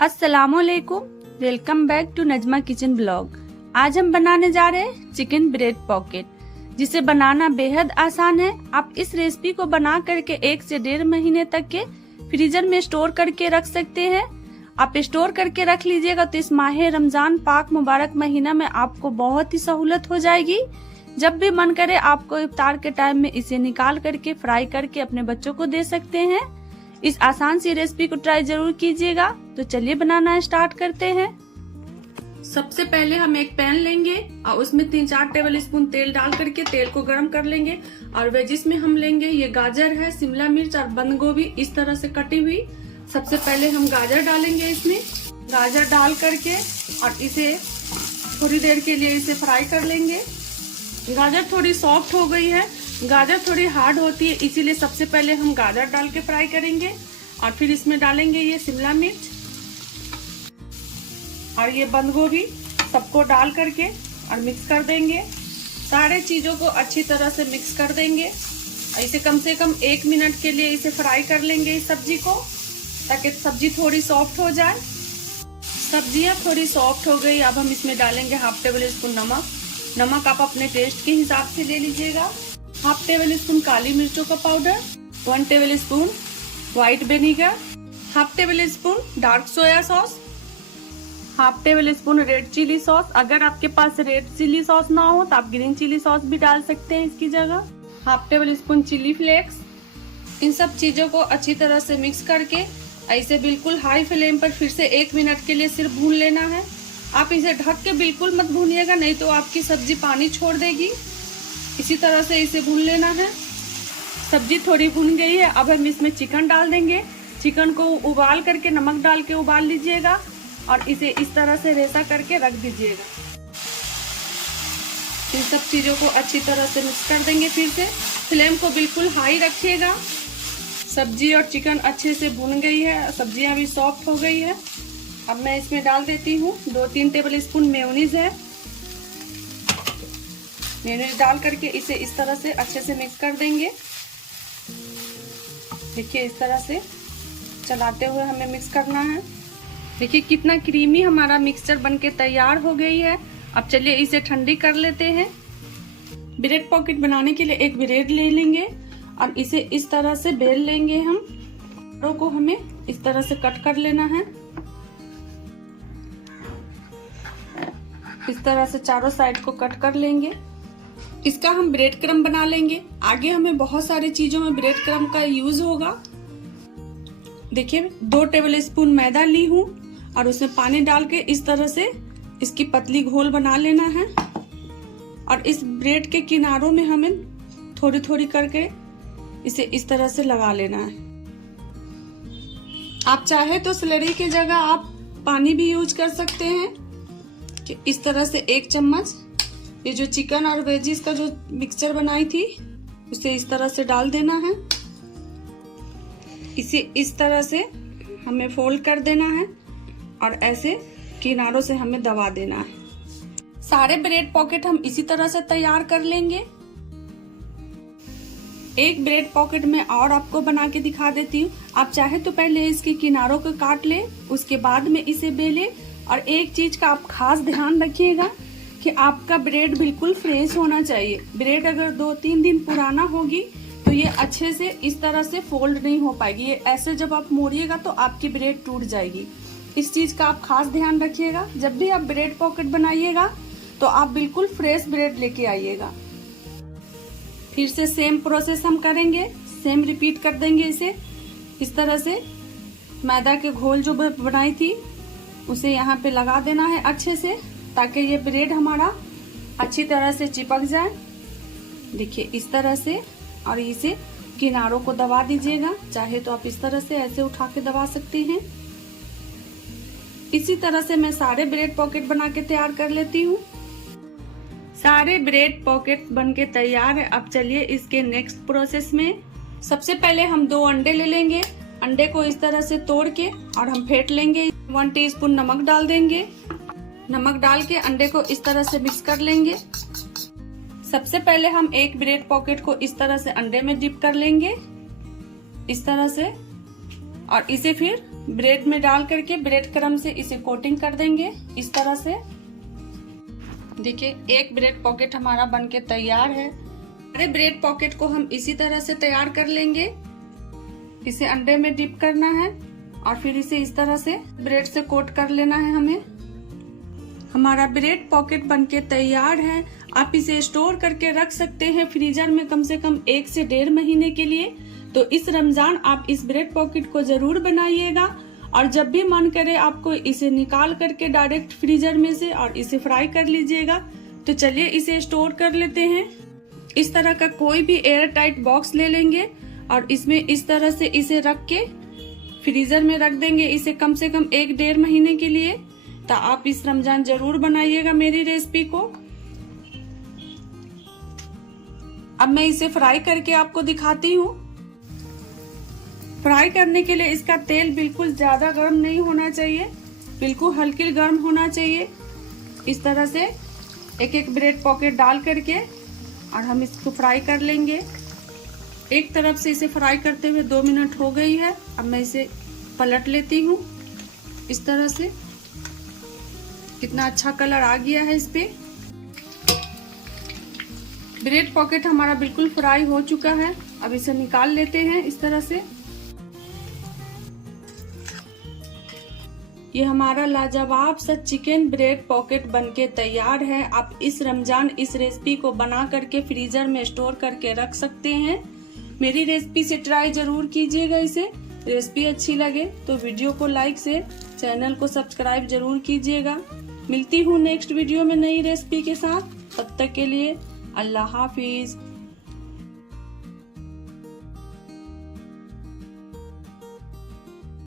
अस्सलामुअलैकुम, welcome back to Najma kitchen blog. आज हम बनाने जा रहे हैं चिकन ब्रेड पॉकेट, जिसे बनाना बेहद आसान है। आप इस रेसिपी को बना करके 1 से 1.5 महीने तक के फ्रीजर में स्टोर करके रख सकते हैं। आप स्टोर करके रख लीजिएगा तो इस माह रमजान पाक मुबारक महीना में आपको बहुत ही सहूलत हो जाएगी। जब भी मन करे आपको इफ्तार के टाइम में इसे निकाल करके फ्राई करके अपने बच्चों को दे सकते हैं। इस आसान सी रेसिपी को ट्राई जरूर कीजिएगा। तो चलिए बनाना स्टार्ट करते हैं। सबसे पहले हम एक पैन लेंगे और उसमें 3-4 टेबल स्पून तेल डाल करके तेल को गर्म कर लेंगे। और वेजिस में हम लेंगे ये गाजर है, शिमला मिर्च और बंद गोभी इस तरह से कटी हुई। सबसे पहले हम गाजर डालेंगे। इसमें गाजर डाल करके और इसे थोड़ी देर के लिए इसे फ्राई कर लेंगे। गाजर थोड़ी सॉफ्ट हो गई है, गाजर थोड़ी हार्ड होती है, इसीलिए सबसे पहले हम गाजर डाल के फ्राई करेंगे। और फिर इसमें डालेंगे ये शिमला मिर्च और ये बंद गोभी, सबको डाल करके और मिक्स कर देंगे। सारे चीजों को अच्छी तरह से मिक्स कर देंगे। इसे कम से कम 1 मिनट के लिए इसे फ्राई कर लेंगे इस सब्जी को, ताकि सब्जी थोड़ी सॉफ्ट हो जाए। सब्जियां थोड़ी सॉफ्ट हो गई, अब हम इसमें डालेंगे 1/2 टेबल स्पून नमक। नमक आप अपने टेस्ट के हिसाब से ले लीजिएगा। 1/2 टेबल स्पून काली मिर्चों का powder, 1 table spoon white vinegar, 1/2 table spoon dark soya sauce, 1/2 table spoon red chilli sauce. अगर आपके पास रेड चिली सॉस ना हो तो आप ग्रीन चिली सॉस भी डाल सकते हैं इसकी जगह। 1/2 टेबल स्पून चिली फ्लेक्स। इन सब चीजों को अच्छी तरह से मिक्स करके ऐसे बिल्कुल हाई फ्लेम पर फिर से 1 मिनट के लिए सिर्फ भून लेना है। आप इसे ढक के बिल्कुल मत भूनिएगा, नहीं तो आपकी सब्जी पानी छोड़ देगी। इसी तरह से इसे भून लेना है। सब्जी थोड़ी भून गई है, अब हम इसमें चिकन डाल देंगे। चिकन को उबाल करके नमक डाल के उबाल लीजिएगा और इसे इस तरह से रेसा करके रख दीजिएगा। इन सब चीजों को अच्छी तरह से मिक्स कर देंगे। फिर से फ्लेम को बिल्कुल हाई रखिएगा। सब्जी और चिकन अच्छे से भून गई है, सब्जियां भी सॉफ्ट हो गई है। अब मैं इसमें डाल देती हूँ 2-3 टेबल स्पून मेयोनीज है। मेयोनीज डाल करके इसे इस तरह से अच्छे से मिक्स कर देंगे। देखिए इस तरह से चलाते हुए हमें मिक्स करना है। देखिए कितना क्रीमी हमारा मिक्सचर बनके तैयार हो गई है। अब चलिए इसे ठंडी कर लेते हैं। ब्रेड पॉकेट बनाने के लिए एक ब्रेड ले लेंगे और इसे इस तरह से बेल लेंगे। हम को हमें इस तरह से कट कर लेना है। इस तरह से चारों साइड को कट कर लेंगे। इसका हम ब्रेड क्रम्ब बना लेंगे। आगे हमें बहुत सारी चीजों में ब्रेड क्रम्ब का यूज होगा। देखिए 2 टेबल स्पून मैदा ली हूँ और उसमें पानी डाल के इस तरह से इसकी पतली घोल बना लेना है। और इस ब्रेड के किनारों में हमें थोड़ी थोड़ी करके इसे इस तरह से लगा लेना है। आप चाहे तो स्लरी की जगह आप पानी भी यूज कर सकते हैं। कि इस तरह से 1 चम्मच ये जो चिकन और वेजिस का जो मिक्सचर बनाई थी उसे इस तरह से डाल देना है। इसे इस तरह से हमें फोल्ड कर देना है और ऐसे किनारों से हमें दबा देना है। सारे ब्रेड पॉकेट हम इसी तरह से तैयार कर लेंगे। एक ब्रेड पॉकेट में और आपको बना के दिखा देती हूँ। आप चाहे तो पहले इसके किनारों को काट ले, उसके बाद में इसे बेले। और एक चीज का आप खास ध्यान रखिएगा कि आपका ब्रेड बिल्कुल फ्रेश होना चाहिए। ब्रेड अगर 2-3 दिन पुराना होगी तो ये अच्छे से इस तरह से फोल्ड नहीं हो पाएगी। ये ऐसे जब आप मोड़िएगा तो आपकी ब्रेड टूट जाएगी। इस चीज का आप खास ध्यान रखिएगा। जब भी आप ब्रेड पॉकेट बनाइएगा तो आप बिल्कुल फ्रेश ब्रेड लेके आइएगा। फिर से सेम प्रोसेस हम करेंगे, सेम रिपीट कर देंगे। इसे इस तरह से मैदा के घोल जो बनाई थी उसे यहाँ पे लगा देना है अच्छे से, ताकि ये ब्रेड हमारा अच्छी तरह से चिपक जाए। देखिए इस तरह से। और इसे किनारों को दबा दीजिएगा। चाहे तो आप इस तरह से ऐसे उठा के दबा सकते हैं। इसी तरह से मैं सारे ब्रेड पॉकेट बना के तैयार कर लेती हूँ। सारे ब्रेड पॉकेट बन के तैयार है। अब चलिए इसके नेक्स्ट प्रोसेस में। सबसे पहले हम 2 अंडे ले लेंगे। अंडे को इस तरह से तोड़ के और हम फेंट लेंगे। 1 टीस्पून नमक डाल देंगे। नमक डाल के अंडे को इस तरह से मिक्स कर लेंगे। सबसे पहले हम एक ब्रेड पॉकेट को इस तरह से अंडे में डिप कर लेंगे, इस तरह से। और इसे फिर ब्रेड में डाल करके ब्रेड क्रम से इसे कोटिंग कर देंगे इस तरह से। देखिए एक ब्रेड पॉकेट हमारा बनके तैयार है। अरे ब्रेड पॉकेट को हम इसी तरह से तैयार कर लेंगे। इसे अंडे में डिप करना है और फिर इसे इस तरह से ब्रेड से कोट कर लेना है हमें। हमारा ब्रेड पॉकेट बनके तैयार है। आप इसे स्टोर करके रख सकते हैं फ्रीजर में कम से कम 1 से 1.5 महीने के लिए। तो इस रमजान आप इस ब्रेड पॉकेट को जरूर बनाइएगा और जब भी मन करे आपको इसे निकाल करके डायरेक्ट फ्रीजर में से और इसे फ्राई कर लीजिएगा। तो चलिए इसे स्टोर कर लेते हैं। इस तरह का कोई भी एयर टाइट बॉक्स ले लेंगे और इसमें इस तरह से इसे रख के फ्रीजर में रख देंगे इसे कम से कम 1-1.5 महीने के लिए। तो आप इस रमजान जरूर बनाइएगा मेरी रेसिपी को। अब मैं इसे फ्राई करके आपको दिखाती हूँ। फ्राई करने के लिए इसका तेल बिल्कुल ज्यादा गर्म नहीं होना चाहिए, बिल्कुल हल्की गर्म होना चाहिए। इस तरह से एक एक ब्रेड पॉकेट डाल करके और हम इसको फ्राई कर लेंगे। एक तरफ से इसे फ्राई करते हुए 2 मिनट हो गई है। अब मैं इसे पलट लेती हूँ इस तरह से। कितना अच्छा कलर आ गया है इस पे। ब्रेड पॉकेट हमारा बिल्कुल फ्राई हो चुका है। अब इसे निकाल लेते हैं इस तरह से। ये हमारा लाजवाब सा चिकन ब्रेड पॉकेट बनके तैयार है। आप इस रमजान इस रेसिपी को बना करके फ्रीजर में स्टोर करके रख सकते हैं। मेरी रेसिपी से ट्राई जरूर कीजिएगा इसे। रेसिपी अच्छी लगे तो वीडियो को लाइक से चैनल को सब्सक्राइब जरूर कीजिएगा। मिलती हूँ नेक्स्ट वीडियो में नई रेसिपी के साथ। तब तक के लिए अल्लाह हाफिज।